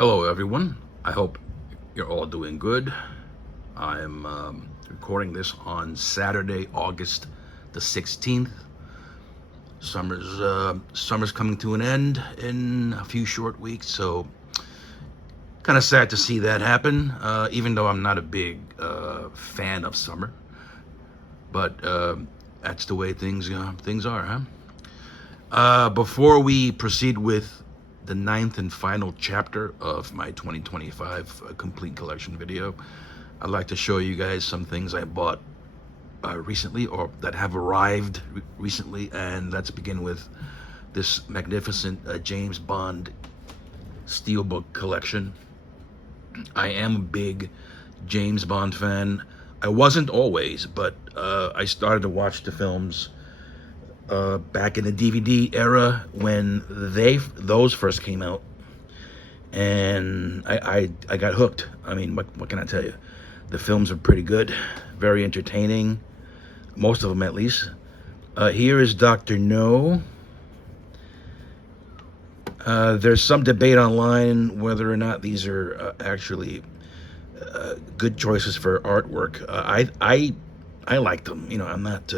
Hello, everyone. I hope you're all doing good. I'm recording this on Saturday, August the 16th. Summer's coming to an end in a few short weeks, so kind of sad to see that happen. Even though I'm not a big fan of summer, but that's the way things are, huh? Before we proceed with the ninth and final chapter of my 2025 complete collection video, I'd like to show you guys some things I bought recently, or that have arrived recently. And let's begin with this magnificent James Bond steelbook collection. I am a big James Bond fan. I wasn't always, but I started to watch the films back in the DVD era when those first came out, and I got hooked. I mean, what can I tell you? The films are pretty good, very entertaining, most of them at least. Here is Dr. No. There's some debate online whether or not these are actually good choices for artwork. I like them. You know, I'm not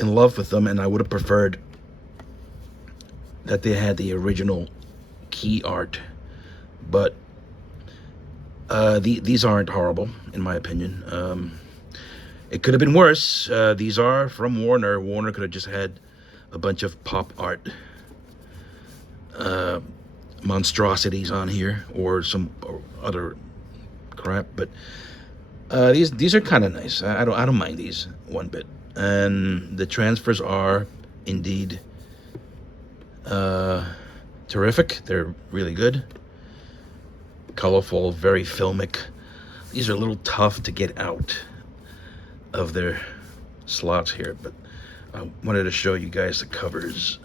in love with them, and I would have preferred that they had the original key art, but these aren't horrible in my opinion. It could have been worse. These are from Warner. Warner could have just had a bunch of pop art monstrosities on here, or some other crap, but these are kind of nice. I don't mind these one bit. And the transfers are indeed terrific. They're really good, colorful, very filmic. These are a little tough to get out of their slots here, but I wanted to show you guys the covers.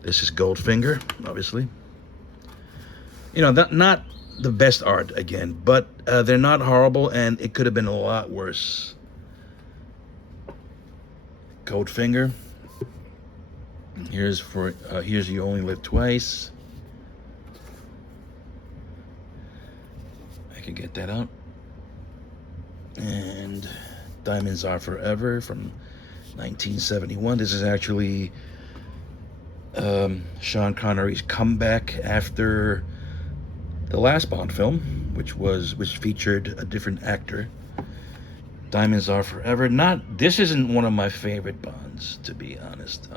This is Goldfinger, obviously. You know, not the best art again, but they're not horrible, and it could have been a lot worse. Goldfinger. Here's You Only Live Twice. I can get that out. And Diamonds Are Forever from 1971. This is actually Sean Connery's comeback after the last Bond film, which featured a different actor. Diamonds Are Forever. This isn't one of my favorite Bonds, to be honest.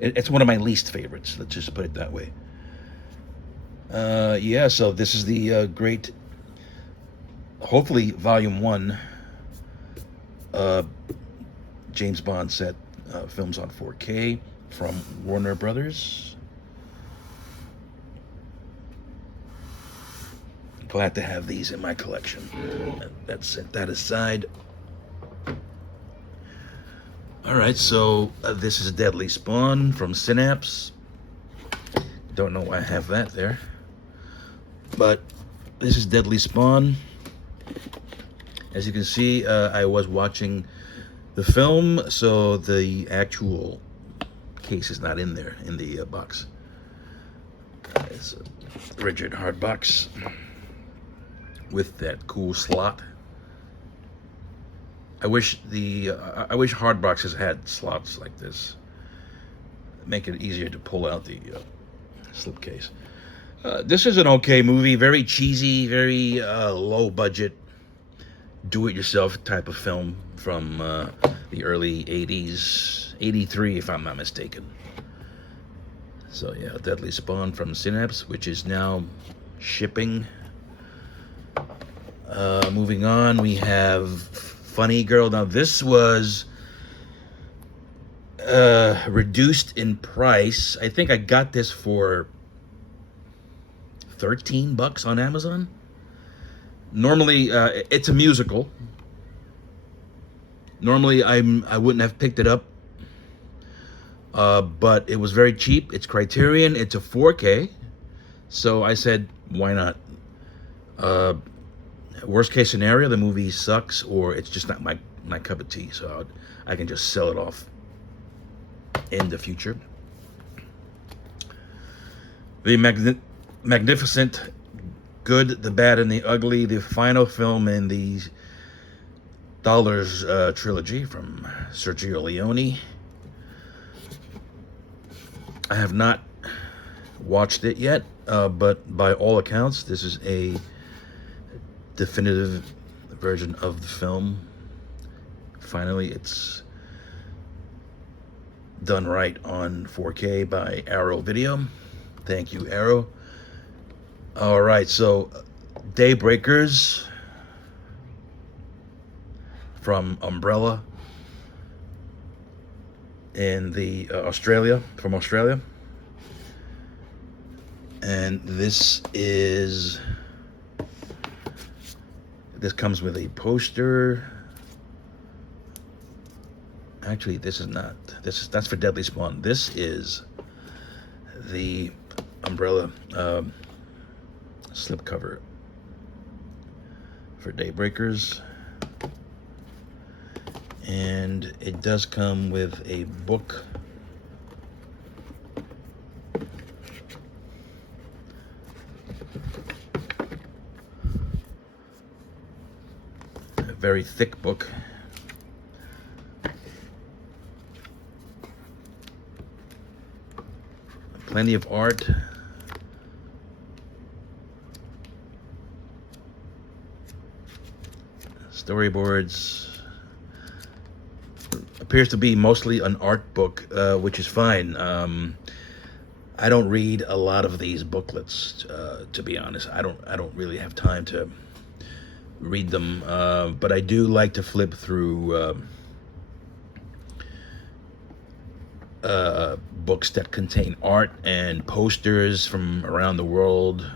It's one of my least favorites. Let's just put it that way. Yeah, so this is the great, hopefully Volume 1 James Bond set, films on 4K from Warner Brothers. Glad to have these in my collection. Let's set that aside. All right, so this is Deadly Spawn from Synapse. Don't know why I have that there, but this is Deadly Spawn. As you can see, I was watching the film, so the actual case is not in there in the box. It's a rigid hard box with that cool slot. I wish hard boxes had slots like this. Make it easier to pull out the slipcase. This is an okay movie. Very cheesy, very low budget, do-it-yourself type of film from the early 80s, 83 if I'm not mistaken. So yeah, Deadly Spawn from Synapse, which is now shipping. Moving on, we have Funny Girl. Now this was reduced in price. I think I got this for $13 on Amazon. Normally, it's a musical. Normally, I wouldn't have picked it up, but it was very cheap. It's Criterion. It's a 4K, so I said, why not? Worst case scenario, the movie sucks, or it's just not my cup of tea, so I can just sell it off in the future. The magnificent Good, the Bad, and the Ugly, the final film in the Dollars trilogy from Sergio Leone. I have not watched it yet, but by all accounts, this is a definitive version of the film. Finally, it's done right on 4K by Arrow Video. Thank you, Arrow. All right, so Daybreakers from Umbrella in the from Australia. And this comes with a poster. Actually, this is not. That's for Deadly Spawn. This is the Umbrella slipcover for Daybreakers, and it does come with a book. A very thick book. Plenty of art. Storyboards. Appears to be mostly an art book, which is fine. I don't read a lot of these booklets, to be honest. I don't really have time to read them, but I do like to flip through books that contain art and posters from around the world.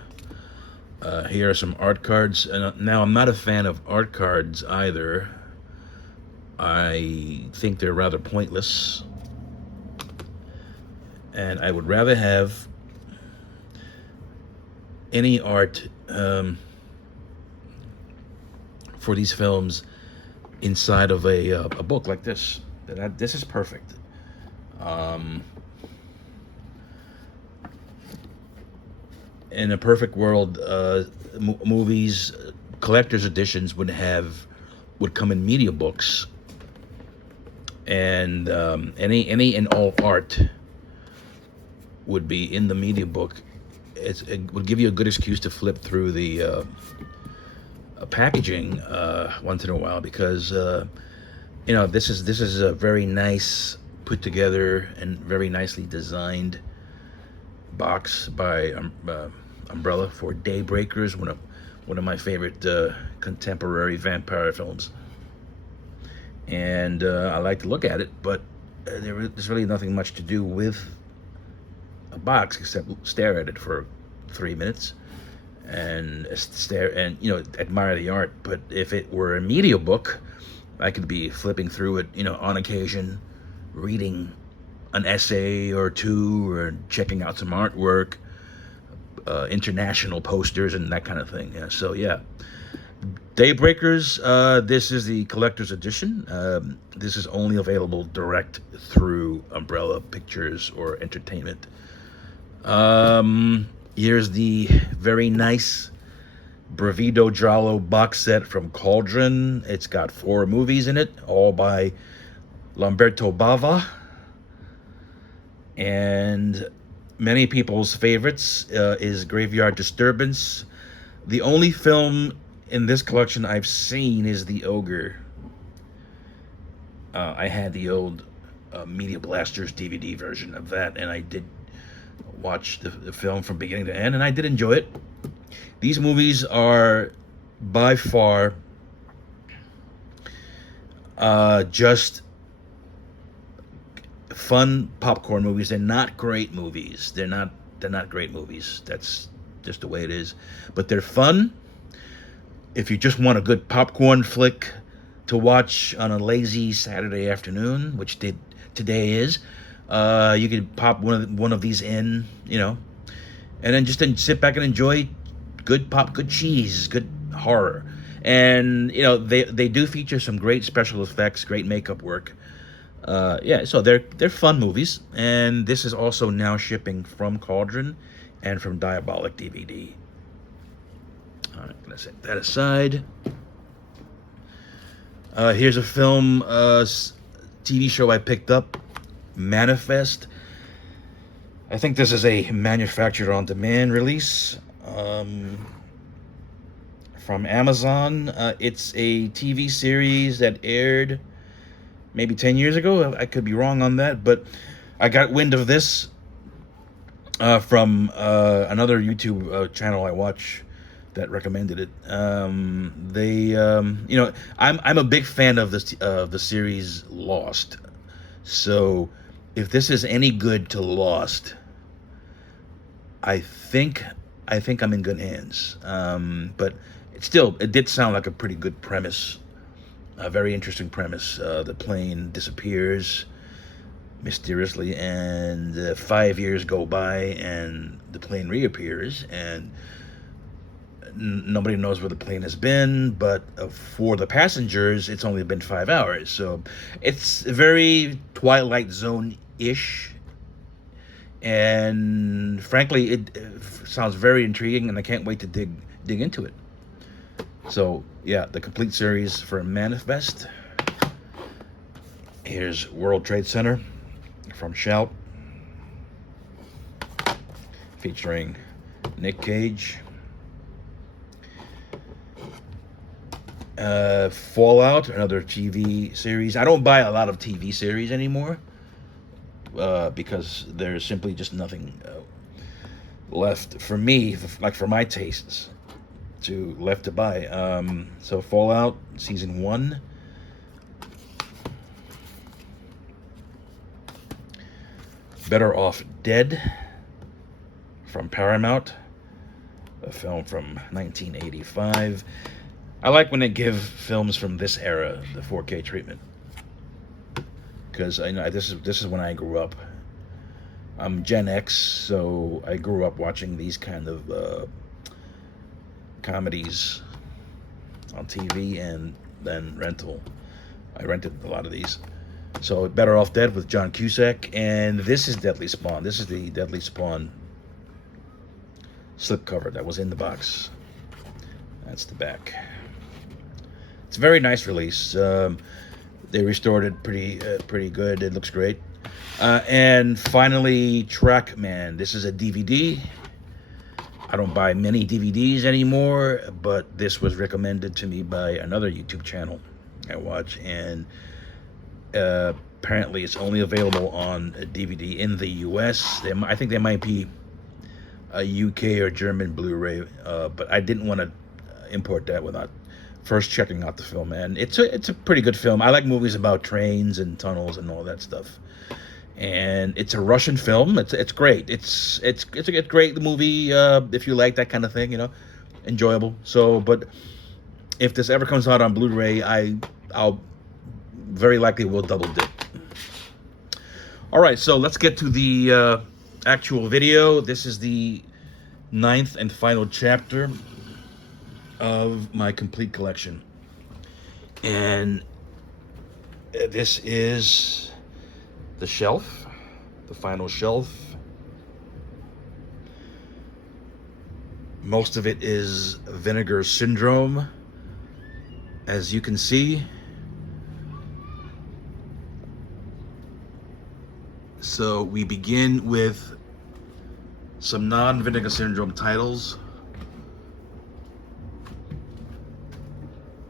Here are some art cards. And now, I'm not a fan of art cards either. I think they're rather pointless. And I would rather have any art for these films inside of a book like this. This is perfect. In a perfect world, movies, collector's editions would come in media books, and any and all art would be in the media book. It would give you a good excuse to flip through the packaging once in a while, because this is a very nice, put together and very nicely designed box by Umbrella for Daybreakers, one of my favorite contemporary vampire films. And I like to look at it, but there's really nothing much to do with a box except stare at it for 3 minutes and admire the art. But if it were a media book, I could be flipping through it, on occasion, reading an essay or two, or checking out some artwork, international posters, and that kind of thing. Yeah, so yeah, Daybreakers. This is the collector's edition. This is only available direct through Umbrella Pictures or Entertainment. Here's the very nice Bravido Giallo box set from Cauldron. It's got 4 movies in it, all by Lamberto Bava. And many people's favorites is Graveyard Disturbance. The only film in this collection I've seen is The Ogre. I had the old Media Blasters DVD version of that, and I did watch the film from beginning to end, and I did enjoy it. These movies are by far just fun popcorn movies. They're not great movies. They're not great movies. That's just the way it is. But they're fun. If you just want a good popcorn flick to watch on a lazy Saturday afternoon, which today is, you could pop one of these in, and then just sit back and enjoy good cheese, good horror. And they do feature some great special effects, great makeup work. So they're fun movies, and this is also now shipping from Cauldron and from Diabolic DVD. All right, gonna set that aside. Here's a film, TV show I picked up, Manifest. I think this is a manufactured-on-demand release from Amazon. It's a TV series that aired maybe 10 years ago. I could be wrong on that, but I got wind of this from another YouTube channel I watch that recommended it. I'm a big fan of this the series Lost. So if this is any good to Lost, I think I'm in good hands. But it did sound like a pretty good premise, a very interesting premise. The plane disappears mysteriously, and 5 years go by, and the plane reappears, and nobody knows where the plane has been, but for the passengers, it's only been 5 hours. So it's very Twilight Zone-ish. And frankly, it sounds very intriguing, and I can't wait to dig into it. So yeah, the complete series for Manifest. Here's World Trade Center from Shout, featuring Nick Cage. Fallout, another TV series. I don't buy a lot of TV series anymore because there's simply just nothing left for me, like for my tastes, left to buy. So Fallout season 1. Better Off Dead from Paramount, a film from 1985. I like when they give films from this era the 4K treatment, because I know this is when I grew up. I'm Gen X, so I grew up watching these kind of comedies on TV and then rental. I rented a lot of these. So Better Off Dead with John Cusack, and this is Deadly Spawn. This is the Deadly Spawn slipcover that was in the box. That's the back. It's a very nice release. They restored it pretty good. It looks great. And finally, Trackman. This is a DVD. I don't buy many DVDs anymore, but this was recommended to me by another YouTube channel I watch, and apparently it's only available on a DVD in the US. I think there might be a UK or German Blu-ray, but I didn't want to import that without first checking out the film. And it's a pretty good film. I like movies about trains and tunnels and all that stuff. And it's a Russian film. It's great. It's a great movie if you like that kind of thing, enjoyable. So, but if this ever comes out on Blu-ray, I'll very likely will double dip. All right, so let's get to the actual video. This is the 9th and final chapter of my complete collection, and this is the shelf, the final shelf. Most of it is Vinegar Syndrome, as you can see. So we begin with some non-Vinegar Syndrome titles.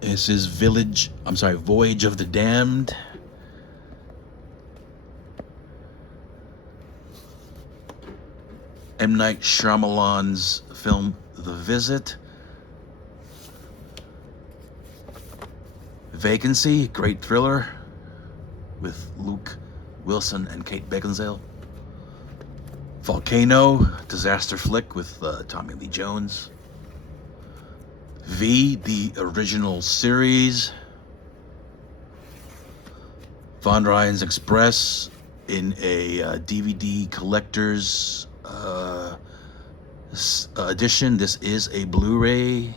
This is Voyage of the Damned. M. Night Shyamalan's film The Visit. Vacancy, great thriller with Luke Wilson and Kate Beckinsale. Volcano, disaster flick with Tommy Lee Jones. V, the original series. Von Ryan's Express in a DVD collector's edition. This is a Blu-ray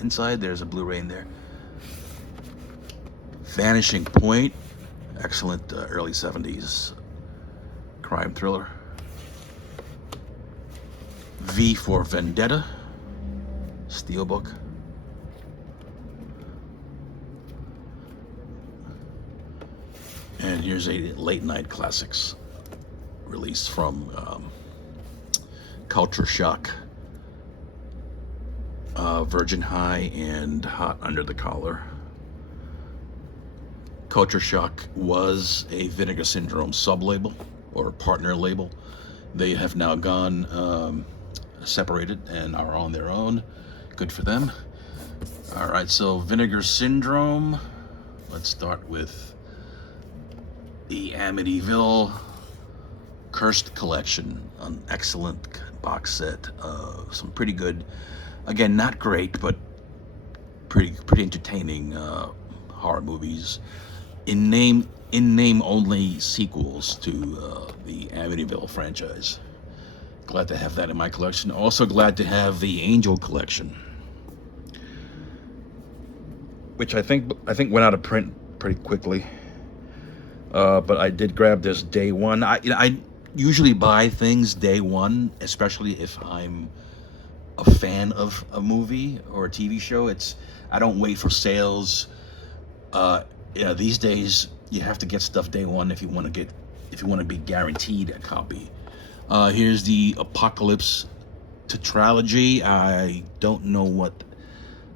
inside. There's a Blu-ray in there. Vanishing Point, excellent early 70s crime thriller. V for Vendetta, Steelbook. And here's a late night classics release from Culture Shock, Virgin High, and Hot Under the Collar. Culture Shock was a Vinegar Syndrome sub-label or partner label. They have now gone separated and are on their own. Good for them. All right, so Vinegar Syndrome. Let's start with the Amityville Cursed Collection, an excellent box set. Some pretty good, again, not great, but pretty entertaining horror movies. In name only sequels to the Amityville franchise. Glad to have that in my collection. Also glad to have the Angel Collection, which I think went out of print pretty quickly. But I did grab this day one. I usually buy things day one, especially if I'm a fan of a movie or a TV show. I don't wait for sales. These days you have to get stuff day one if you want to be guaranteed a copy. Here's the Apocalypse Tetralogy. I don't know what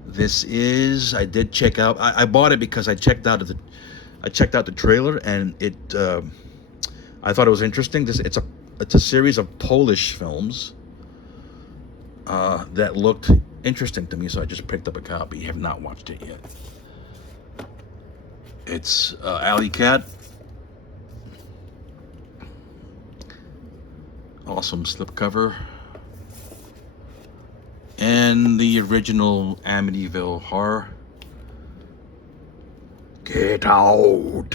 this is. I did check out. I bought it because I checked out the trailer, and I thought it was interesting. It's a series of Polish films that looked interesting to me, so I just picked up a copy. Have not watched it yet. It's Alley Cat. Awesome slipcover. And the original Amityville Horror. Get out.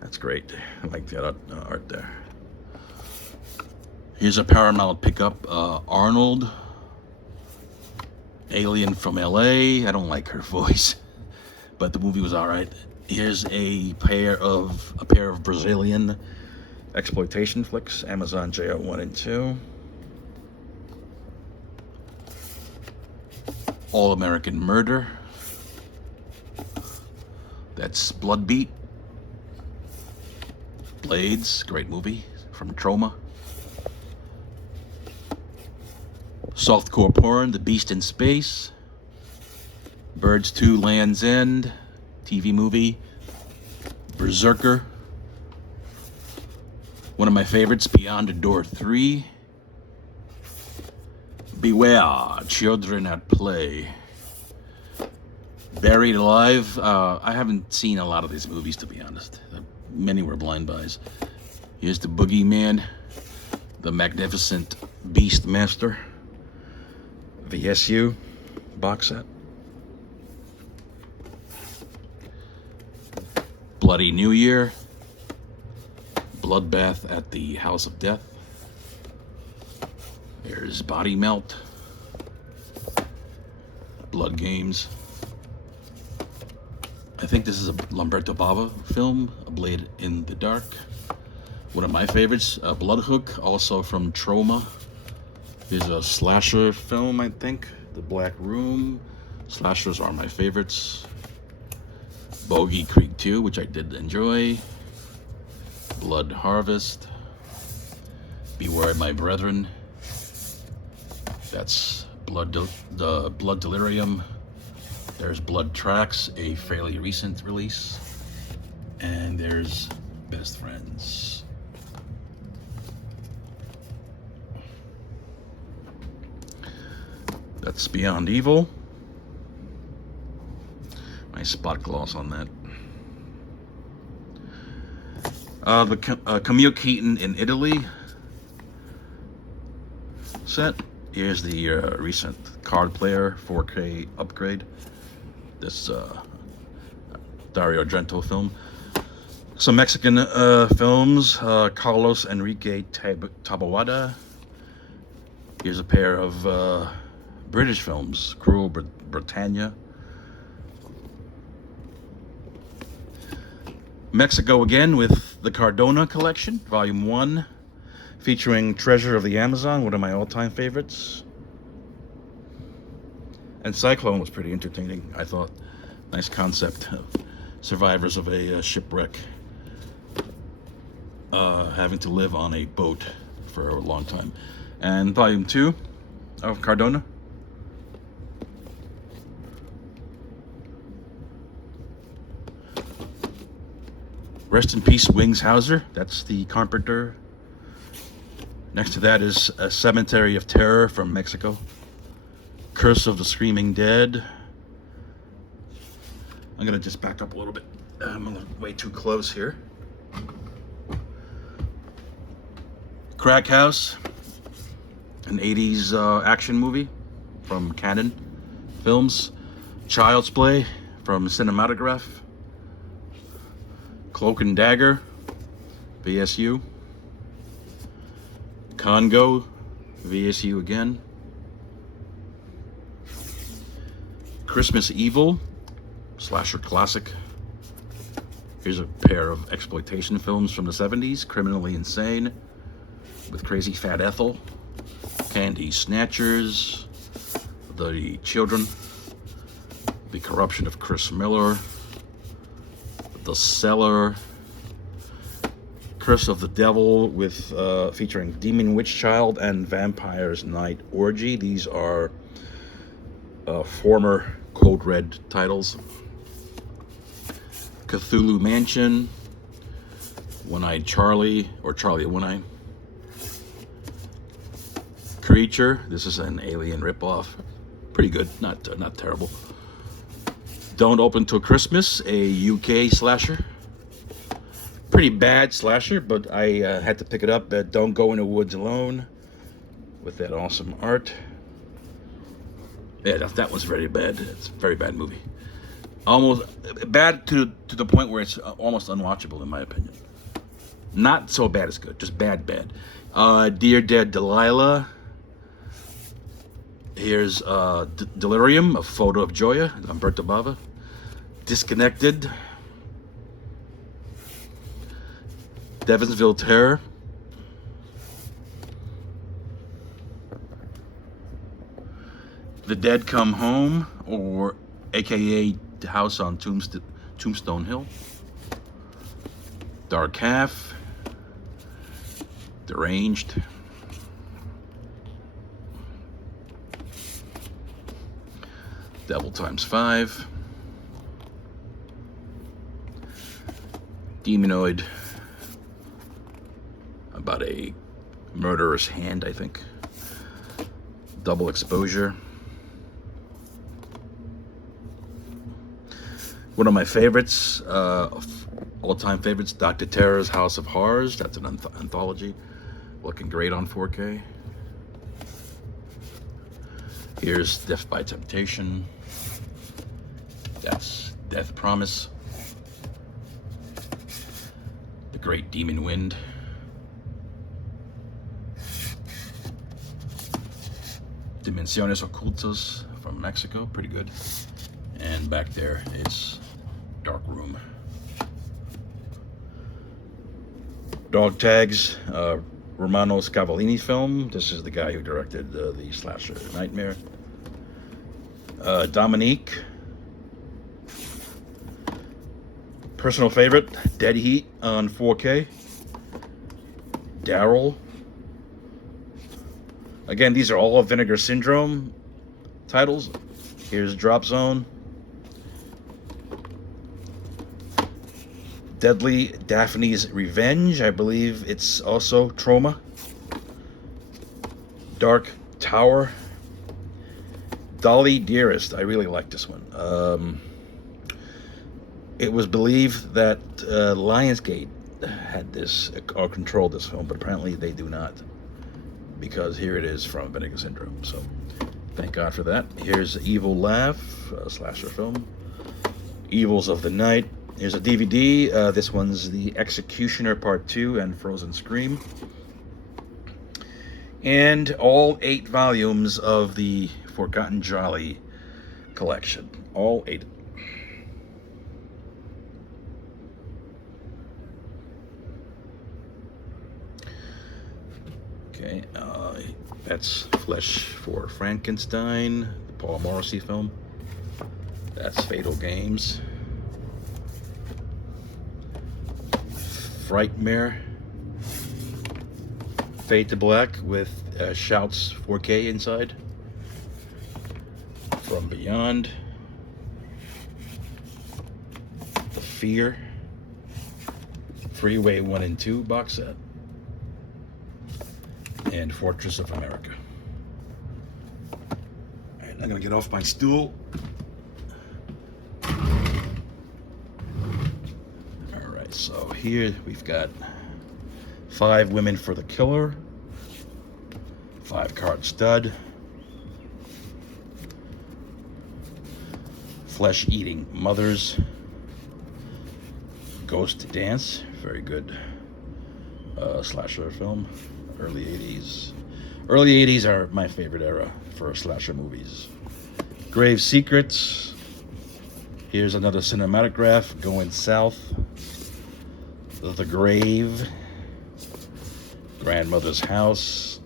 That's great. I like that art there. Here's a Paramount pickup. Arnold. Alien from LA. I don't like her voice, but the movie was alright. Here's a pair of Brazilian exploitation flicks. Amazon JO 1 and 2. All American Murder. That's Bloodbeat. Blades, great movie from Troma. Softcore Porn, The Beast in Space. Birds 2, Land's End, TV movie. Berserker. One of my favorites, Beyond the Door 3. Beware, Children at Play. Buried Alive. I haven't seen a lot of these movies, to be honest. Many were blind buys. Here's the Boogeyman, the Magnificent Beastmaster, VSU box set. Bloody New Year, Bloodbath at the House of Death. There's Body Melt, Blood Games. I think this is a Lamberto Bava film, A Blade in the Dark. One of my favorites, Bloodhook, also from Troma. Here's a slasher film, I think, The Black Room. Slashers are my favorites. Bogey Creek 2, which I did enjoy. Blood Harvest. Beware My Brethren. That's Blood Delirium. There's Blood Tracks, a fairly recent release. And there's Best Friends. That's Beyond Evil. Nice spot gloss on that. The Camille Keaton in Italy set. Here's the recent Card Player 4K upgrade. This Dario Argento film. Some Mexican films. Carlos Enrique Taboada. Here's a pair of British films. Cruel Britannia. Mexico again with the Cardona collection, Volume 1, featuring Treasure of the Amazon, one of my all-time favorites. And Cyclone was pretty entertaining, I thought. Nice concept of survivors of a shipwreck having to live on a boat for a long time. And Volume 2 of Cardona. Rest in Peace, Wings Hauser. That's the Carpenter. Next to that is A Cemetery of Terror from Mexico. Curse of the Screaming Dead. I'm gonna just back up a little bit. I'm way too close here. Crack House, an 80s action movie from Cannon Films. Child's Play from Cinematograph. Cloak and Dagger, VSU. Congo, VSU again. Christmas Evil, slasher classic. Here's a pair of exploitation films from the 70s. Criminally Insane with Crazy Fat Ethel. Candy Snatchers, The Children, The Corruption of Chris Miller, The Cellar, Curse of the Devil with featuring Demon Witch Child and Vampire's Night Orgy. These are former Code Red titles. Cthulhu Mansion, One-Eyed Charlie, or Charlie One-Eye. Creature, this is an Alien ripoff. Pretty good, not terrible. Don't Open Till Christmas, a UK slasher. Pretty bad slasher, but I had to pick it up at Don't Go in the Woods Alone with that awesome art. Yeah, that was very bad. It's a very bad movie. Almost bad to the point where it's almost unwatchable, in my opinion. Not so bad as good, just bad. Dear Dead Delilah. Here's Delirium, a photo of Joya, Umberto Bava. Disconnected. Devonsville Terror. The Dead Come Home, or AKA House on Tombstone Hill. Dark Half. Deranged. Devil Times 5. Demonoid. About a murderous hand, I think. Double Exposure. One of my favorites, all-time favorites, Dr. Terror's House of Horrors. That's an anthology. Looking great on 4K. Here's Death by Temptation. That's Death Promise. The Great Demon Wind. Dimensiones Ocultas from Mexico, pretty good. And back there is Dark Room. Dog Tags, Romano Scavallini film. This is the guy who directed the slasher Nightmare. Dominique. Personal favorite, Dead Heat on 4K. Daryl. Again, these are all of Vinegar Syndrome titles. Here's Drop Zone. Deadly Daphne's Revenge. I believe it's also Trauma. Dark Tower. Dolly Dearest. I really like this one. It was believed that Lionsgate had this or controlled this film, but apparently they do not, because here it is from Vinegar Syndrome. So thank God for that. Here's Evil Laugh, a slasher film. Evils of the Night. Here's a DVD. This one's The Executioner Part 2 and Frozen Scream. And all 8 volumes of the Forgotten Jolly collection. All 8. Okay, that's Flesh for Frankenstein, the Paul Morrissey film. That's Fatal Games. Frightmare. Fade to Black with Shouts 4K inside. From Beyond. The Fear. Freeway 1 and 2 box set. And Fortress of America. Alright, I'm gonna get off my stool. Alright, so here we've got 5 Women for the Killer, 5 card stud, Flesh Eating Mothers, Ghost Dance, very good slasher film, early 80s. Early 80s are my favorite era for slasher movies. Grave Secrets, here's another cinematograph, Going South, The Grave, Grandmother's House,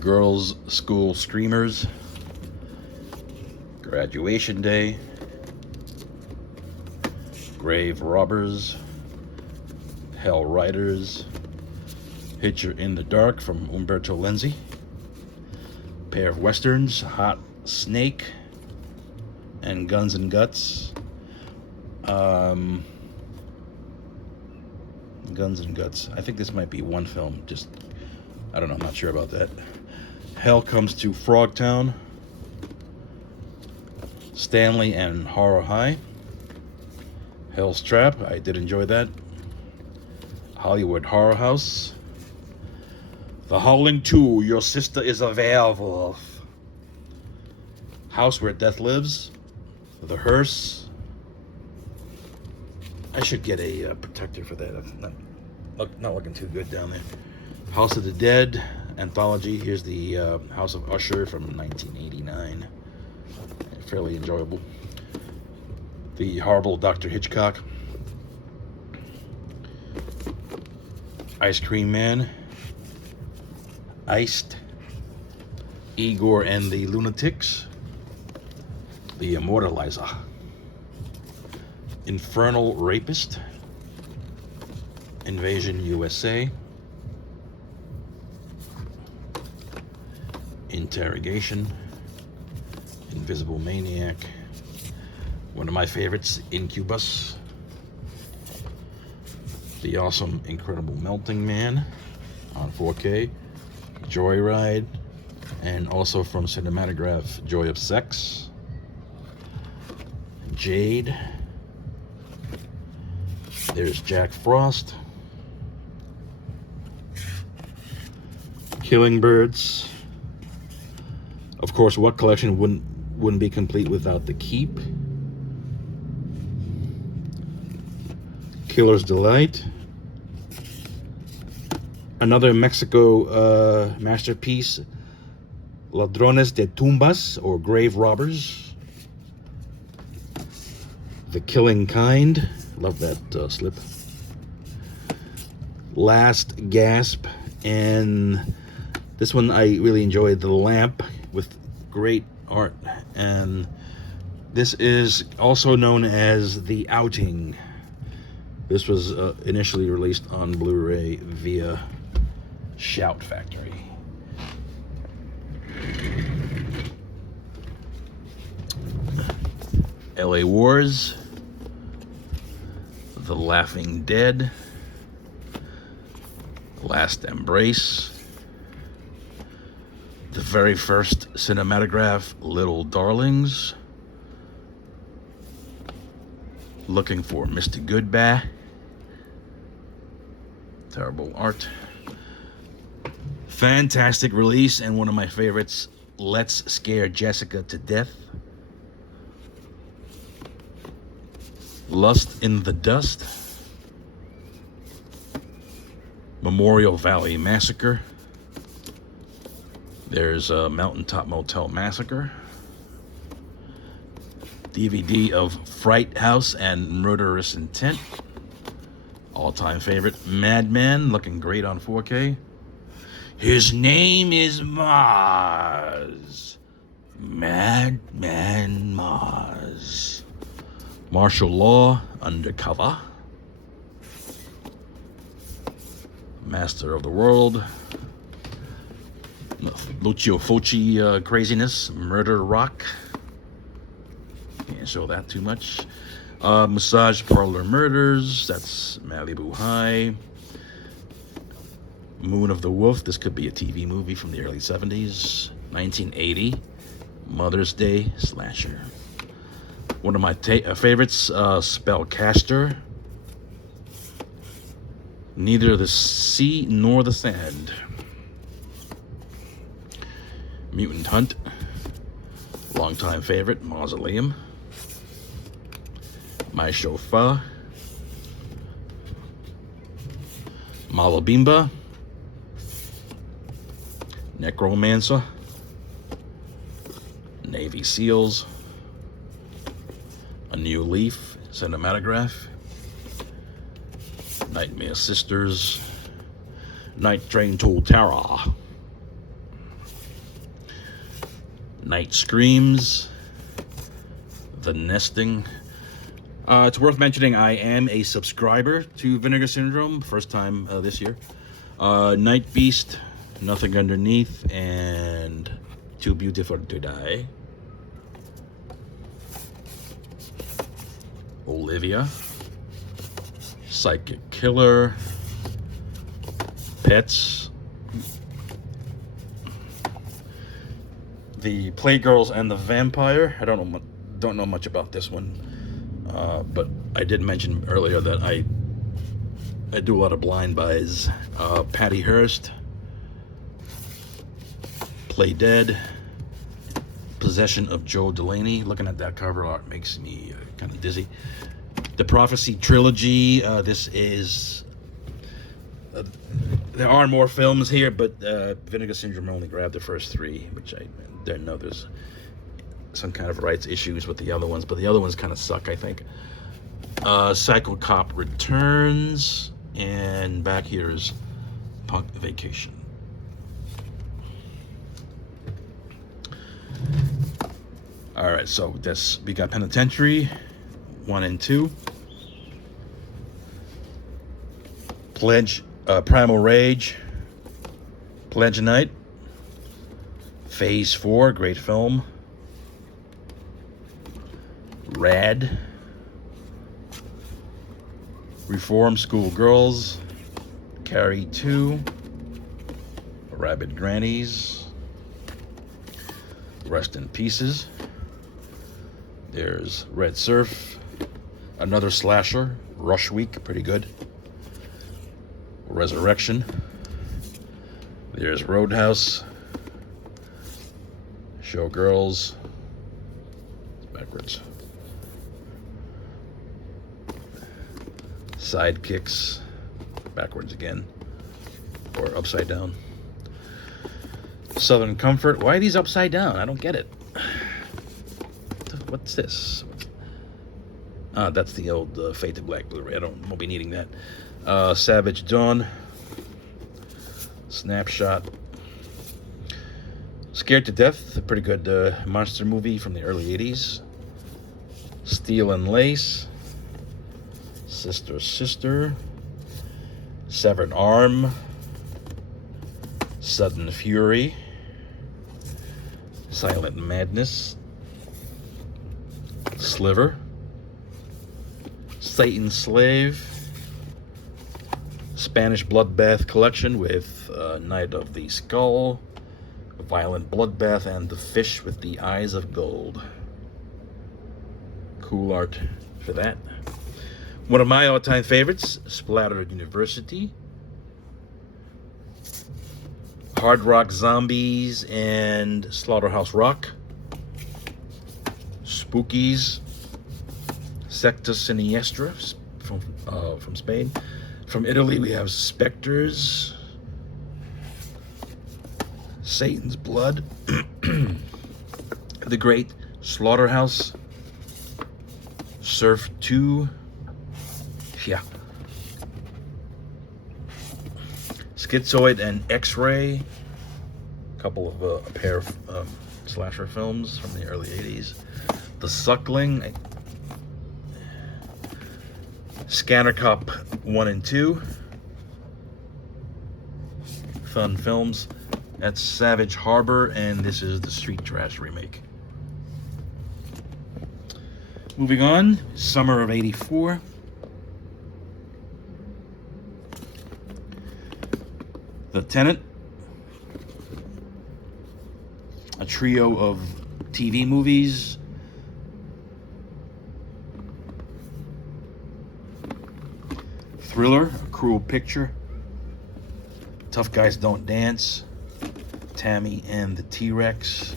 Girls' School Screamers, Graduation Day, Grave Robbers, Hell Riders, Hitcher in the Dark from Umberto Lenzi, pair of westerns, Hot Snake and Guns and Guts. Guns and Guts. I think this might be one film. Just, I don't know. I'm not sure about that. Hell Comes to Frogtown. Stanley and Horror High. Hell's Trap. I did enjoy that. Hollywood Horror House. The Howling 2. Your Sister is a Werewolf. House Where Death Lives. The Hearse. I should get a protector for that. I'm not looking too good down there. House of the Dead anthology. Here's the House of Usher from 1989. Fairly enjoyable. The Horrible Dr. Hitchcock. Ice Cream Man. Iced. Igor and the Lunatics. The Immortalizer. Infernal Rapist. Invasion USA. Interrogation. Invisible Maniac. One of my favorites, Incubus. The Awesome Incredible Melting Man on 4K. Joyride. And also from Cinematograph, Joy of Sex. Jade. There's Jack Frost. Killing Birds. Of course, what collection wouldn't be complete without The Keep? Killer's Delight. Another Mexico masterpiece, Ladrones de Tumbas, or Grave Robbers. The Killing Kind. Love that slip. Last Gasp. And this one I really enjoyed. The Lamp, with great art. And this is also known as The Outing. This was initially released on Blu-ray via Shout Factory. LA Wars. The Laughing Dead. Last Embrace. The very first cinematograph, Little Darlings. Looking for Mr. Goodbye. Terrible art. Fantastic release, and one of my favorites, Let's Scare Jessica to Death. Lust in the Dust. Memorial Valley Massacre. There's a Mountaintop Motel Massacre. DVD of Fright House and Murderous Intent. All-time favorite. Madman, looking great on 4K. His name is Mars. Madman Mars. Martial law undercover. Master of the world. Lucio Fulci craziness. Murder Rock. Can't show that too much. Massage Parlor Murders. That's Malibu High. Moon of the Wolf. This could be a TV movie from the early 70s. 1980. Mother's Day slasher. One of my favorites, Spellcaster. Neither the Sea nor the Sand. Mutant Hunt. Longtime favorite, Mausoleum. My Chauffeur. Malabimba. Necromancer. Navy SEALs. A New Leaf. Cinematograph. Nightmare Sisters. Night Train to Terror. Night Screams. The Nesting. It's worth mentioning I am a subscriber to Vinegar Syndrome. First time this year. Night Beast. Nothing Underneath. And Too Beautiful to Die. Olivia. Psychic Killer. Pets. The Playgirls and the Vampire. I don't know much about this one, but I did mention earlier that I do a lot of blind buys. Patty Hearst. Play Dead. Possession of Joe Delaney. Looking at that cover art makes me kind of dizzy. The Prophecy Trilogy. This is... there are more films here, but Vinegar Syndrome only grabbed the first three, which I didn't know there's some kind of rights issues with the other ones, but the other ones kind of suck, I think. Psycho Cop Returns, and back here is Punk Vacation. All right, so this we got Penitentiary 1 and 2, Pledge, Primal Rage, Pledge Night, Phase 4, great film, Rad, Reform School Girls, Carrie 2, Rabid Grannies, Rest in Pieces. There's Red Surf, another slasher, Rush Week, pretty good. Resurrection. There's Roadhouse, Showgirls, backwards. Sidekicks, backwards again, or upside down. Southern Comfort. Why are these upside down? I don't get it. What's this? That's the old Fade to Black Blu-ray. I won't be needing that. Savage Dawn. Snapshot. Scared to Death, a pretty good monster movie from the early 80s. Steel and Lace. Sister Sister. Severed Arm. Sudden Fury. Silent Madness. Sliver. Satan's Slave. Spanish Bloodbath Collection with Night of the Skull. Violent Bloodbath and the Fish with the Eyes of Gold. Cool art for that. One of my all-time favorites, Splatter University. Hard Rock Zombies and Slaughterhouse Rock. Spookies. Secta Siniestra from Spain. From Italy we have Spectres. Satan's Blood. The Great Slaughterhouse. Surf 2. Yeah. Schizoid and X-Ray, a pair of slasher films from the early 80s. The Suckling, Scanner Cop 1 and 2, fun films. That's Savage Harbor, and this is the Street Trash remake. Moving on, summer of '84. The Tenant, a trio of TV movies. Thriller, A Cruel Picture. Tough Guys Don't Dance. Tammy and the T-Rex.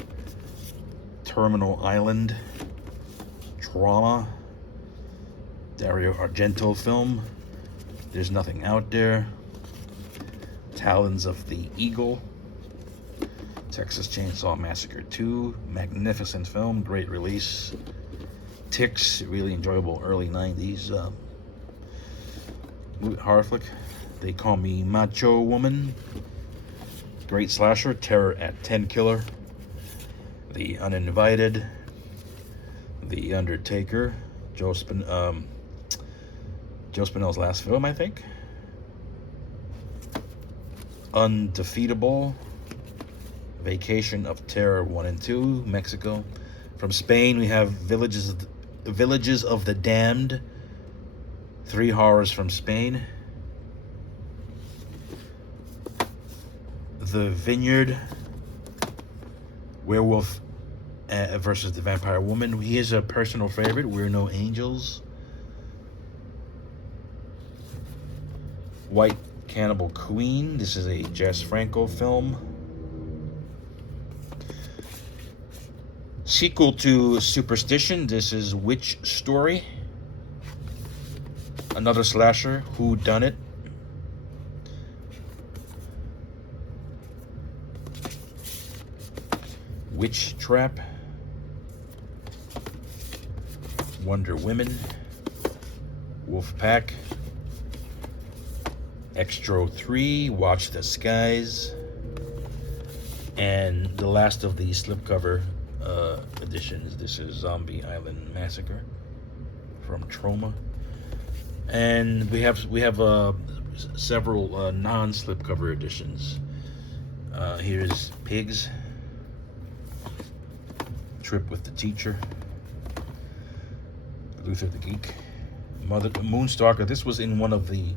Terminal Island. Drama. Dario Argento film. There's Nothing Out There. Talons of the Eagle. Texas Chainsaw Massacre 2. Magnificent film, great release. Ticks, really enjoyable early 90s horror flick. They Call Me Macho Woman. Great slasher. Terror at 10 Killer. The Uninvited. The Undertaker. Joe Spinell's last film, I think. Undefeatable. Vacation of Terror 1 and 2, Mexico. From Spain, we have Villages of the Damned. 3 horrors from Spain. The Vineyard. Werewolf versus the Vampire Woman. Here's a personal favorite, We're No Angels. White Cannibal Queen. This is a Jess Franco film. Sequel to Superstition. This is Witch Story. Another slasher, Who Done It. Witch Trap. Wonder Women. Wolf Pack. Extro 3, Watch the Skies. And the last of the slipcover editions. This is Zombie Island Massacre from Troma. And we have several non-slipcover editions. Here's Pigs. Trip with the Teacher. Luther the Geek. Moonstalker. This was in one of the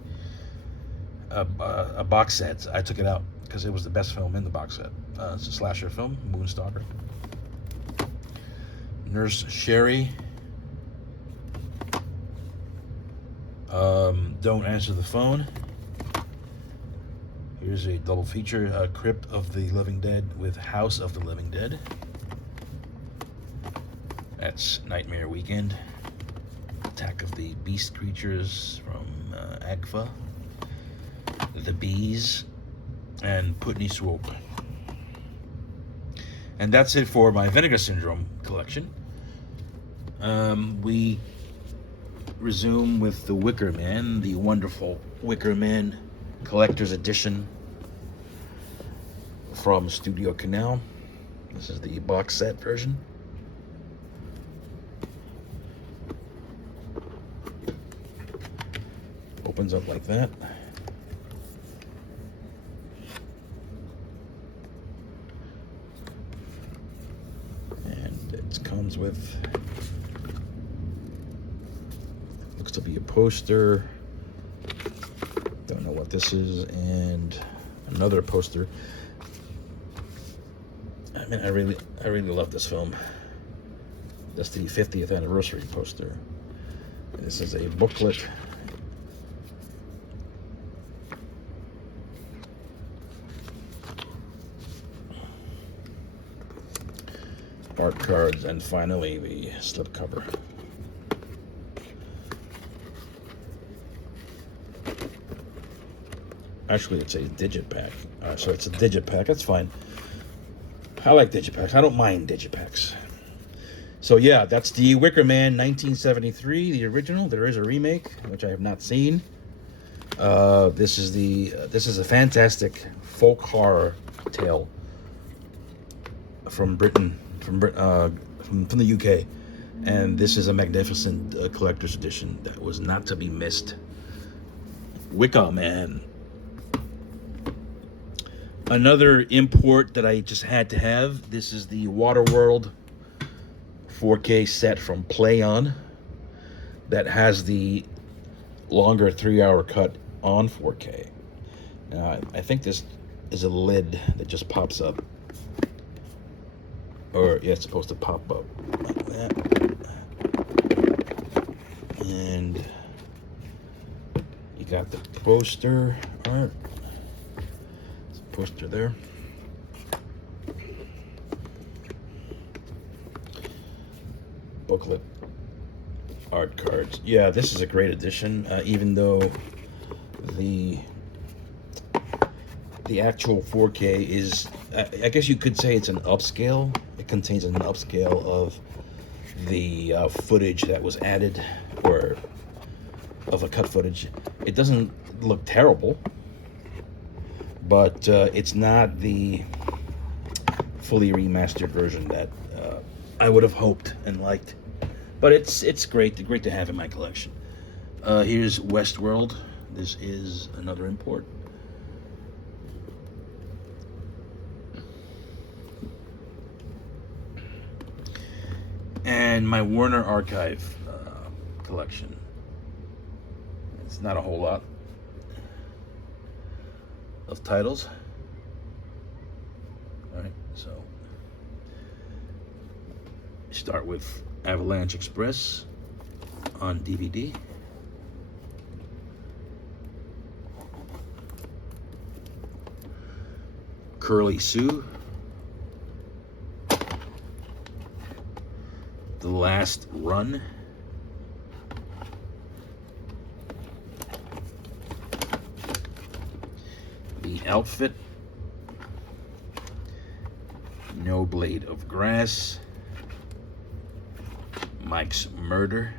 box sets. I took it out because it was the best film in the box set. It's a slasher film, Moonstalker. Nurse Sherry. Don't Answer the Phone. Here's a double feature, Crypt of the Living Dead with House of the Living Dead. That's Nightmare Weekend. Attack of the Beast Creatures from Agfa. The Bees, and Putney Swope. And that's it for my Vinegar Syndrome collection. We resume with the Wicker Man, the wonderful Wicker Man Collector's Edition from Studio Canal. This is the box set version. Opens up like that. And it comes with, looks to be a poster. Don't know what this is, and another poster. I mean, I really love this film. That's the 50th anniversary poster. And this is a booklet. Art cards, and finally the slipcover. Actually, it's a Digipack. So it's a Digipack. That's fine. I like Digipacks. I don't mind Digipacks. So yeah, that's the Wicker Man 1973, the original. There is a remake, which I have not seen. This is a fantastic folk horror tale from Britain, from the UK, and this is a magnificent collector's edition that was not to be missed. Wicker Man. Another import that I just had to have. This is the Waterworld 4K set from PlayOn that has the longer 3-hour cut on 4K. Now, I think this is a lid that just pops up. Or, yeah, it's supposed to pop up like that. And you got the poster art. There's a poster there. Booklet. Art cards. Yeah, this is a great edition, even though the actual 4K is, I guess you could say it's an upscale. It contains an upscale of the footage that was added, or of a cut footage. It doesn't look terrible, but it's not the fully remastered version that I would have hoped and liked. But it's great to have in my collection. Here's Westworld. This is another import. And my Warner Archive collection. It's not a whole lot of titles. All right, so start with Avalanche Express on DVD. Curly Sue. The Last Run. The Outfit. No Blade of Grass. Mike's Murder,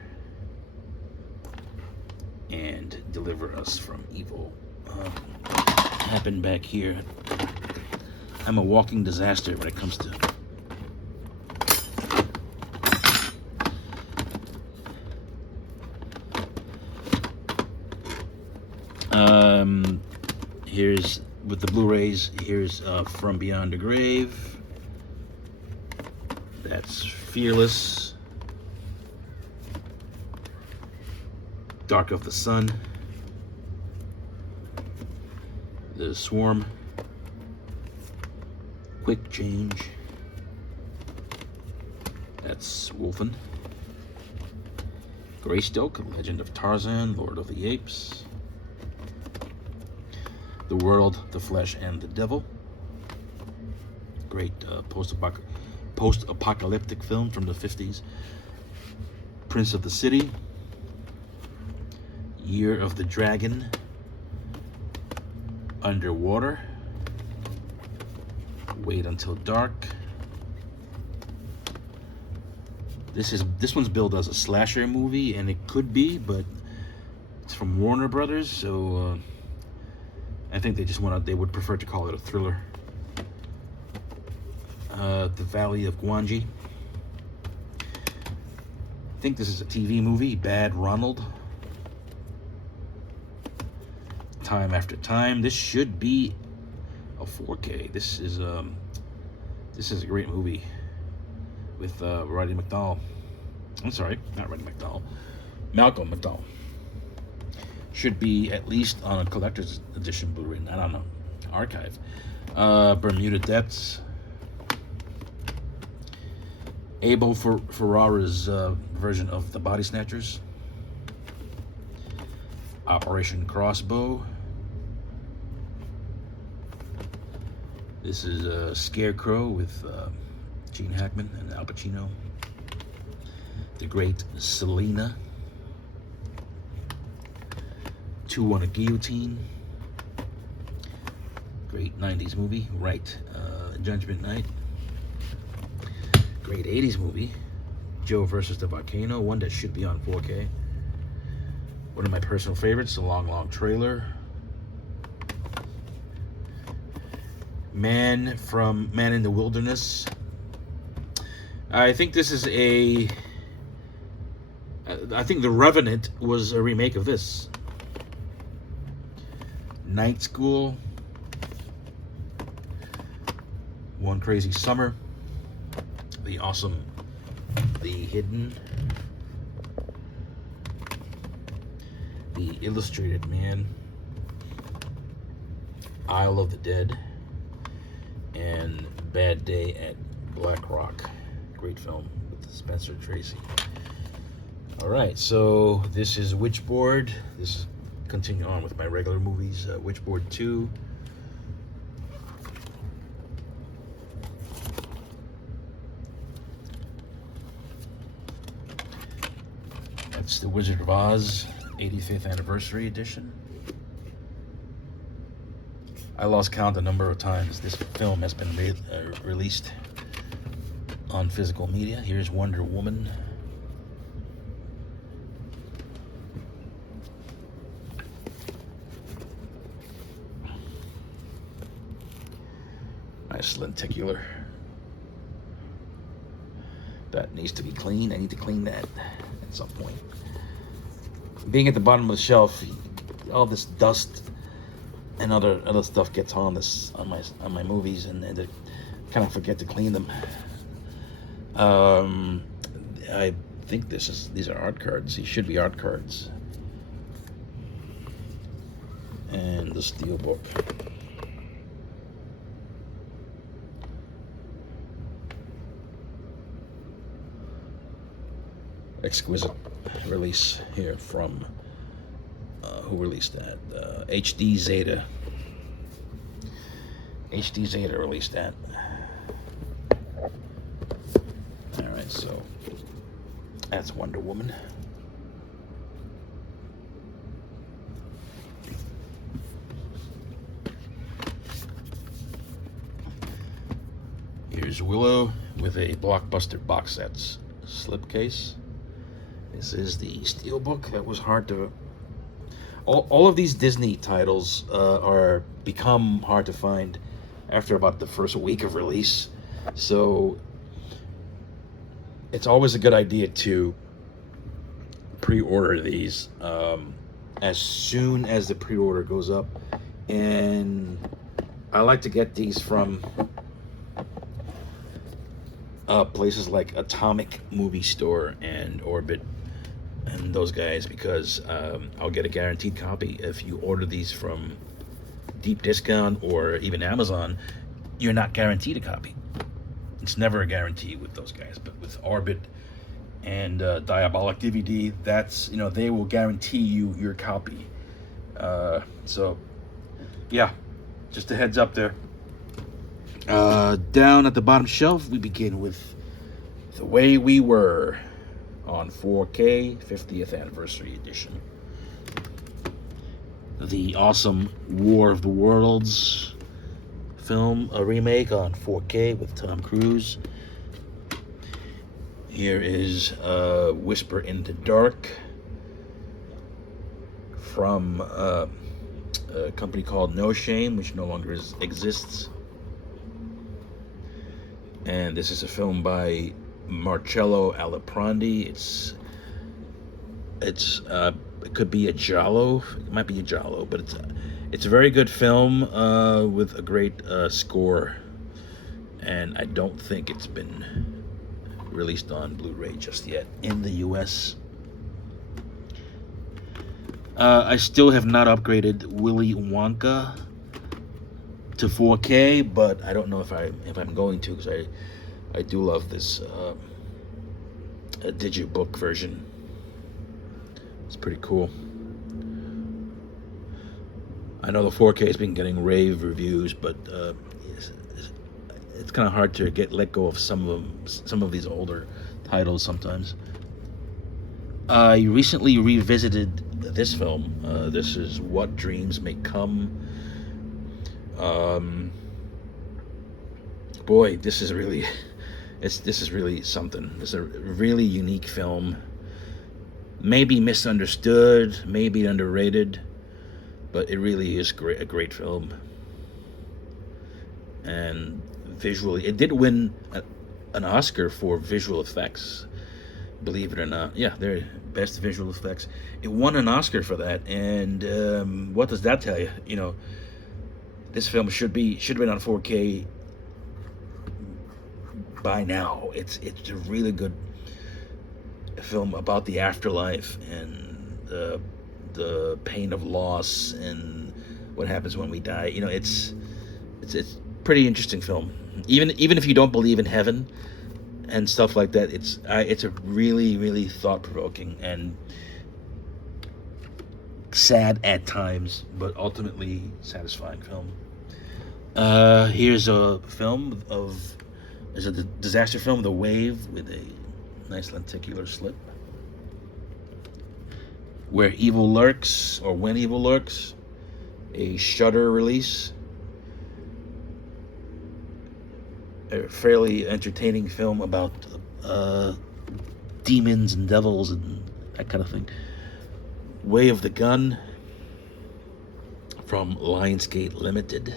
and Deliver Us from Evil. Happened back here. I'm a walking disaster when it comes to here's with the Blu-rays. Here's From Beyond the Grave. That's Fearless. Dark of the Sun, The Swarm, Quick Change, that's Wolfen, Greystoke, Legend of Tarzan, Lord of the Apes, The World, the Flesh, and the Devil, great post-apocalyptic film from the 50s, Prince of the City, Year of the Dragon, Underwater, Wait Until Dark. This one's billed as a slasher movie, and it could be, but it's from Warner Brothers, so I think they would prefer to call it a thriller. The Valley of Gwangi. I think this is a TV movie, Bad Ronald. Time After Time. This should be a 4K. This is a great movie with Roddy McDowall. I'm sorry, not Roddy McDowall. Malcolm McDowell. Should be at least on a collector's edition Blu-ray. I don't know. Archive. Bermuda Depths. Abel Ferrara's version of The Body Snatchers. Operation Crossbow. This is a Scarecrow with Gene Hackman and Al Pacino. The Great Selena. 2 on a Guillotine. Great 90s movie. Right. Judgment Night. Great 80s movie. Joe versus the Volcano. One that should be on 4K. One of my personal favorites, The Long Long Trailer. Man in the Wilderness. I think this is I think The Revenant was a remake of this. Night School. One Crazy Summer. The Awesome, The Hidden. The Illustrated Man. Isle of the Dead. And Bad Day at Black Rock. Great film with Spencer Tracy. Alright, so this is Witchboard. This is continuing on with my regular movies. Witchboard 2. That's The Wizard of Oz 85th Anniversary Edition. I lost count the number of times this film has been released on physical media. Here's Wonder Woman. Nice lenticular. That needs to be cleaned. I need to clean that at some point. Being at the bottom of the shelf, all this dust and other stuff gets on my movies, and I kind of forget to clean them. I think these are art cards. These should be art cards. And the steel book. Exquisite release here from who released that? HD Zeta. HD Zeta released that. Alright, so that's Wonder Woman. Here's Willow with a Blockbuster box sets slipcase. This is the steelbook. That was hard to... All of these Disney titles are become hard to find after about the first week of release. So it's always a good idea to pre-order these as soon as the pre-order goes up. And I like to get these from places like Atomic Movie Store and Orbit and those guys, because I'll get a guaranteed copy. If you order these from Deep Discount or even Amazon, you're not guaranteed a copy. It's never a guarantee with those guys. But with Orbit and Diabolic DVD, that's, they will guarantee you your copy. So yeah, just a heads up there. Down at the bottom shelf, we begin with The Way We Were on 4K 50th Anniversary Edition. The awesome War of the Worlds film, a remake on 4K with Tom Cruise. Here is Whisper in the Dark from a company called No Shame, which no longer exists. And this is a film by Marcello Aliprandi. It could be a giallo. It might be a giallo, but it's a very good film with a great score. And I don't think it's been released on Blu-ray just yet in the US. I still have not upgraded Willy Wonka to 4K, but I don't know if I'm going to, because I do love this digibook version. It's pretty cool. I know the 4K has been getting rave reviews, but it's kind of hard to let go of some of these older titles sometimes. I recently revisited this film. This is What Dreams May Come. Boy, this is really something. It's a really unique film. maybe misunderstood, maybe underrated, but it really is a great film. And visually, it did win an Oscar for visual effects, believe it or not. Yeah, they're best visual effects. It won an Oscar for that, and what does that tell you? You know, this film should have been on 4K by now. It's a really good film about the afterlife and the pain of loss and what happens when we die. You know, it's pretty interesting film. Even if you don't believe in heaven and stuff like that, it's a really thought provoking and sad at times, but ultimately satisfying film. Here's a film is a disaster film, The Wave, with a nice lenticular slip. Where Evil Lurks, or When Evil Lurks, a Shudder release. A fairly entertaining film about demons and devils and that kind of thing. Way of the Gun from Lionsgate Limited.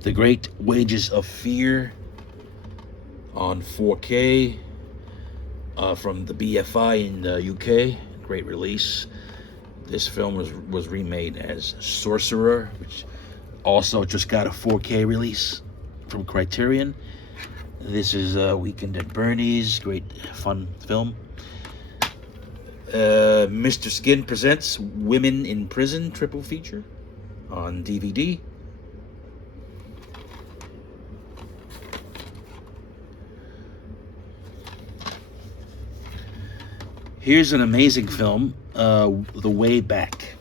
The Great Wages of Fear on 4K from the BFI in the UK. Great release. This film was remade as Sorcerer, which also just got a 4K release from Criterion. This is Weekend at Bernie's. Great fun film. Mr. Skin presents Women in Prison triple feature on DVD. Here's an amazing film, The Way Back.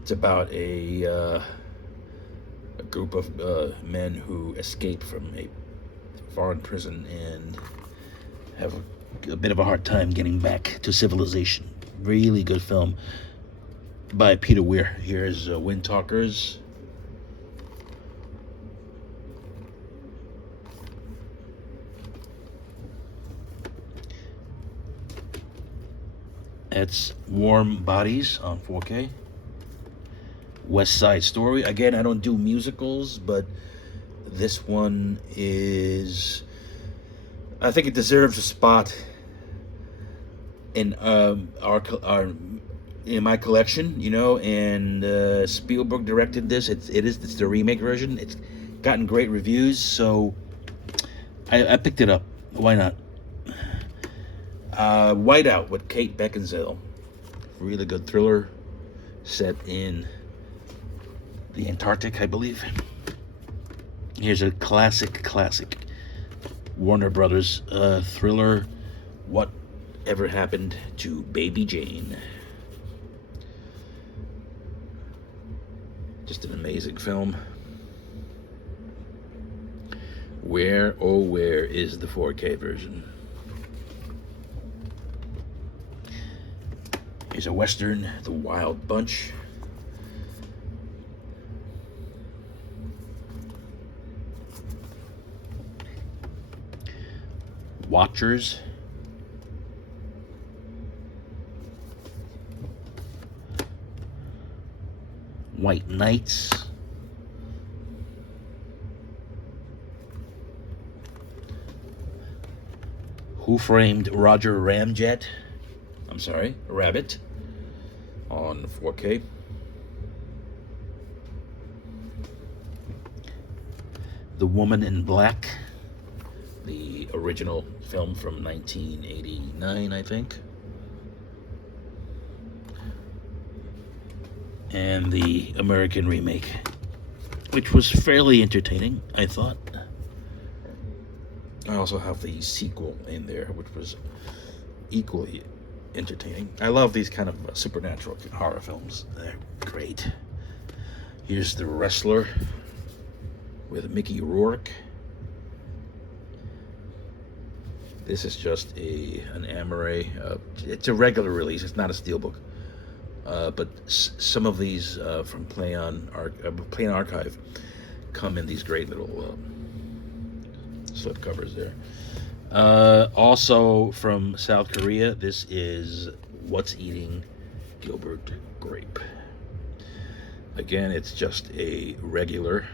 It's about a group of men who escape from a foreign prison and have a bit of a hard time getting back to civilization. Really good film by Peter Weir. Here's Wind Talkers. It's Warm Bodies on 4K. West Side Story. Again, I don't do musicals, but this one is... I think it deserves a spot in in my collection, you know. And Spielberg directed this. It's the remake version. It's gotten great reviews, so I picked it up. Why not? Whiteout with Kate Beckinsale. Really good thriller set in the Antarctic, I believe. Here's a classic Warner Brothers thriller, Whatever Happened to Baby Jane. Just an amazing film. Where, oh where is the 4K version? Here's a Western, The Wild Bunch. Watchers. White Knights. Who Framed Roger Ramjet? I'm sorry, Rabbit on 4K. The Woman in Black, the original film from 1989, I think. And the American remake, which was fairly entertaining, I thought. I also have the sequel in there, which was equally entertaining. I love these kind of supernatural horror films. They're great. Here's The Wrestler with Mickey Rourke. This is just an Amaray. It's a regular release. It's not a steelbook. But some of these from Play On Archive come in these great little slip covers there. Also from South Korea, this is What's Eating Gilbert Grape. Again, it's just a regular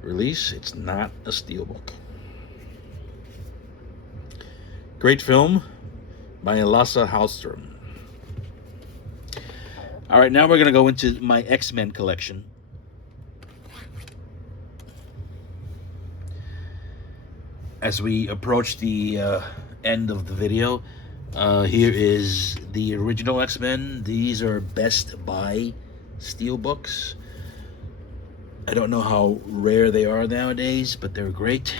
release. It's not a steelbook. Great film by Lasse Hallström. All right, now we're going to go into my X-Men collection. As we approach the end of the video, here is the original X-Men. These are Best Buy steelbooks. I don't know how rare they are nowadays, but they're great.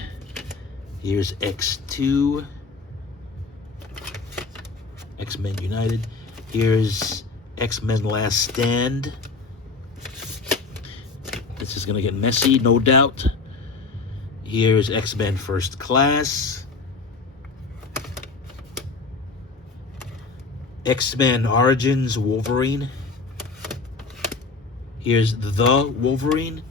Here's X2, X-Men United. Here's X-Men Last Stand. This is gonna get messy, no doubt. Here's X-Men First Class. X-Men Origins Wolverine. Here's The Wolverine.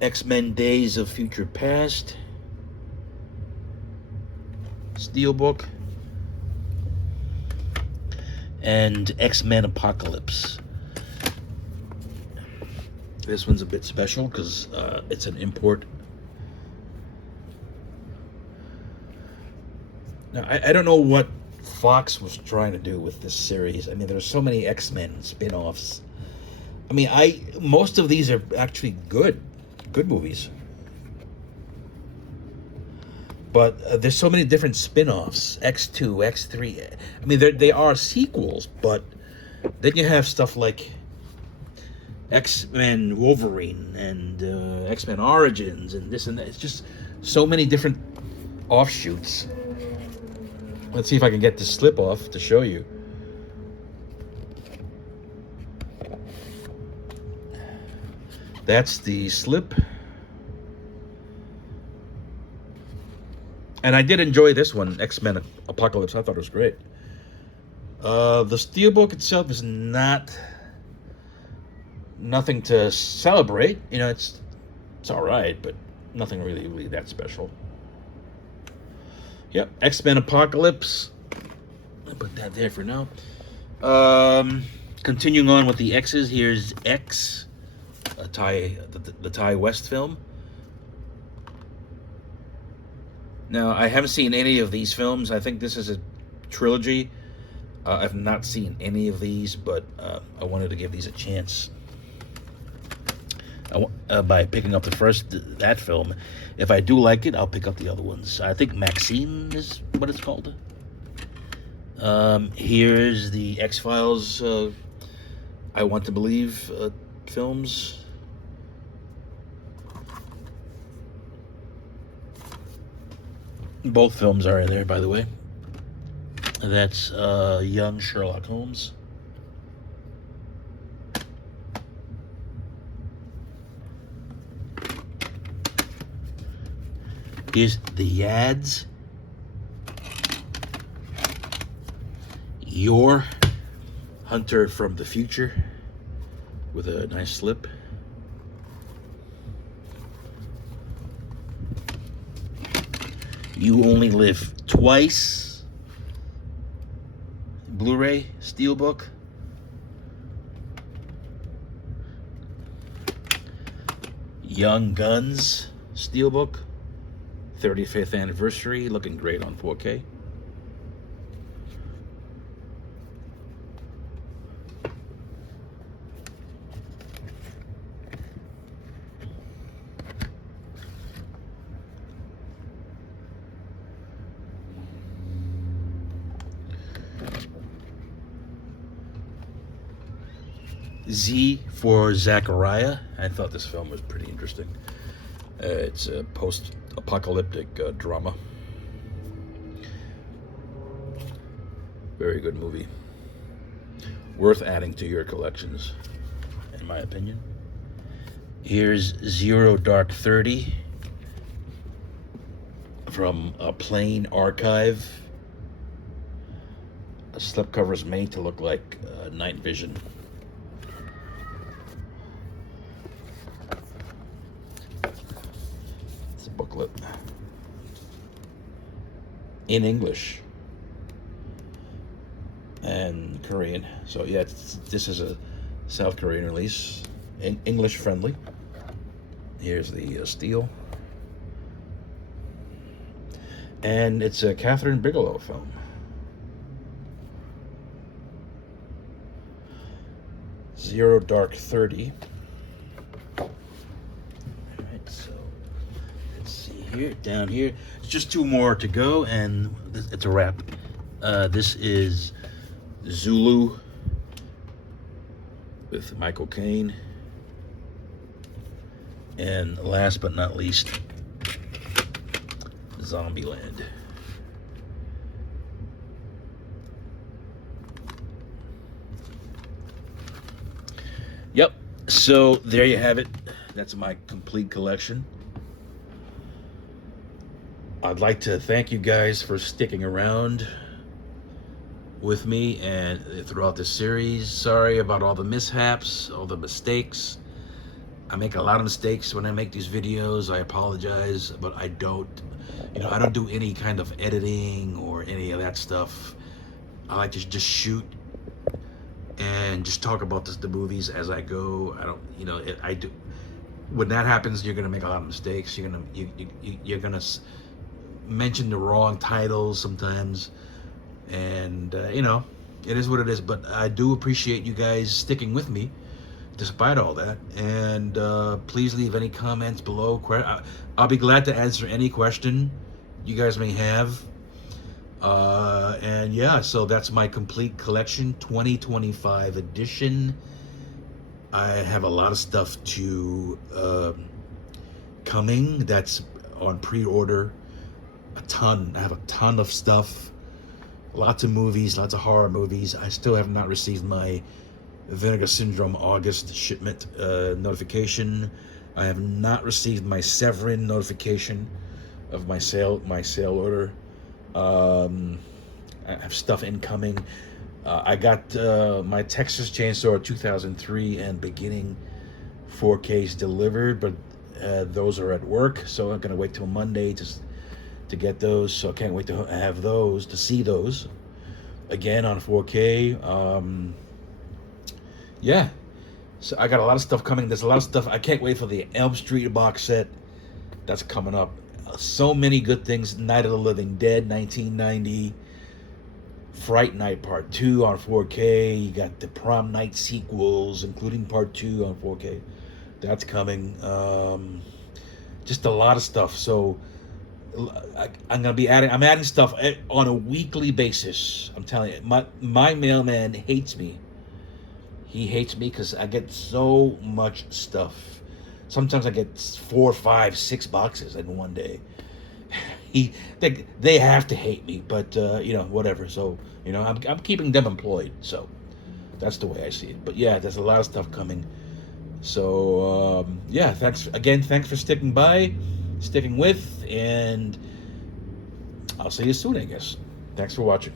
X-Men Days of Future Past. Steelbook. And X-Men Apocalypse. This one's a bit special because it's an import. Now, I don't know what Fox was trying to do with this series. I mean, there's so many X-Men spin-offs. I mean, most of these are actually good movies. But there's so many different spin-offs. X2, X3. I mean, they are sequels, but then you have stuff like X-Men Wolverine and X-Men Origins and this and that. It's just so many different offshoots. Let's see if I can get this slip off to show you. That's the slip. And I did enjoy this one, X-Men Apocalypse. I thought it was great. The steelbook itself is nothing to celebrate. You know, it's all right, but nothing really that special. Yep, X-Men Apocalypse. I'll put that there for now. Continuing on with the X's, here's X, the Ty West film. Now, I haven't seen any of these films. I think this is a trilogy. I've not seen any of these, but I wanted to give these a chance. By picking up that film. If I do like it, I'll pick up the other ones. I think Maxine is what it's called. Here's the X-Files, I Want to Believe films. Both films are in there, by the way. That's young Sherlock Holmes. Here's the Yads. Your Hunter from the Future with a nice slip. You Only Live Twice. Blu-ray Steelbook. Young Guns Steelbook. 35th anniversary, looking great on 4K. Z for Zachariah. I thought this film was pretty interesting. It's a post-apocalyptic drama. Very good movie. Worth adding to your collections, in my opinion. Here's Zero Dark 30 from a plain archive. A slipcover is made to look like Night Vision. in English and Korean. So yeah, this is a South Korean release, English friendly. Here's the steel, and it's a Catherine Bigelow film. Zero Dark 30. All right, so let's see here, down here. It's just two more to go, and it's a wrap. This is Zulu with Michael Caine. And last but not least, Zombieland. Yep, so there you have it. That's my complete collection. I'd like to thank you guys for sticking around with me and throughout this series. Sorry about all the mishaps, all the mistakes. I make a lot of mistakes when I make these videos. I apologize, but I don't do any kind of editing or any of that stuff. I like to just shoot and just talk about the movies as I go. I don't, I do. When that happens, you're gonna make a lot of mistakes. You're gonna mention the wrong titles sometimes, and it is what it is. But I do appreciate you guys sticking with me despite all that, and please leave any comments below. I'll be glad to answer any question you guys may have. And yeah, so that's my complete collection, 2025 edition. I have a lot of stuff coming that's on pre-order. I have a ton of stuff, lots of movies, lots of horror movies. I still have not received my Vinegar Syndrome August shipment notification. I have not received my Severin notification of my sale order. I have stuff incoming. I got my Texas Chainsaw 2003 and beginning 4Ks delivered, but those are at work, so I'm gonna wait till Monday to get those. So I can't wait to have those, to see those again on 4K. Yeah, so I got a lot of stuff coming. There's a lot of stuff. I can't wait for the Elm Street box set that's coming up. So many good things. Night of the Living Dead 1990, Fright Night Part 2 on 4K. You got the Prom Night sequels, including Part 2 on 4K. That's coming. Just a lot of stuff. So I'm adding stuff on a weekly basis. I'm telling you, my mailman hates me. He hates me because I get so much stuff. Sometimes I get 4, 5, 6 boxes in one day. They have to hate me, but whatever. So I'm keeping them employed. So that's the way I see it. But yeah, there's a lot of stuff coming. So yeah, thanks for sticking with, and I'll see you soon, I guess. Thanks for watching.